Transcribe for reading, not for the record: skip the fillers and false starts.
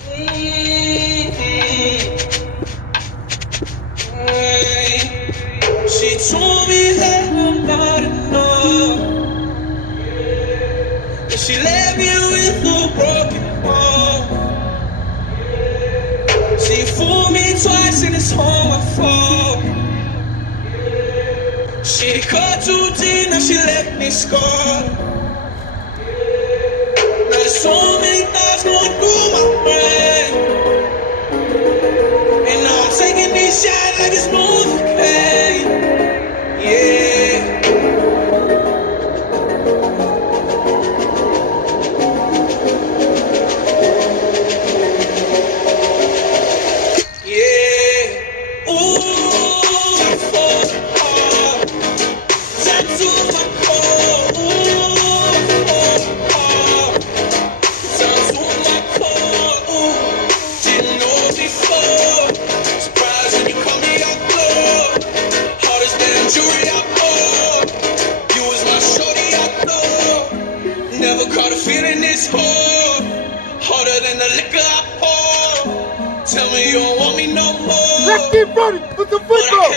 She told me that I'm not enough, and she left me with a broken heart. She fooled me twice and it's all my fault. She cut too deep, now she left me scarred. Now there's so many thoughts going through my brain, and now I'm taking these shots like it's Novocaine. Yeah. Yeah. Ooh, tattoo my core. Tattoo my core. Didn't know before. Surprised when you call me out floor. Hardest damn jewelry I bought. You was my shorty I thought. Never caught a feeling this hard. Harder than the liquor I pour. Tell me you don't want me no more. Let's keep running. Put the football.